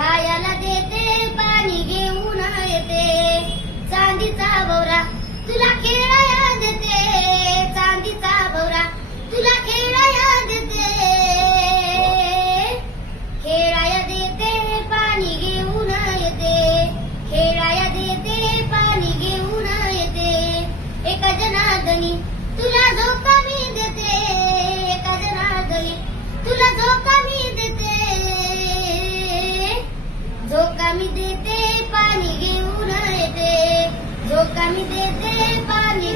खायला देते पाणी घेऊन येते. चांदीचा भवरा तुला खेळाया देते. चांदीचा भवरा तुला खेळाया देते. खेळाया देते पाणी घेऊन येते. खेळाया देते पाणी घेऊन येते. एका जनादनी देते पाणी घेऊन येते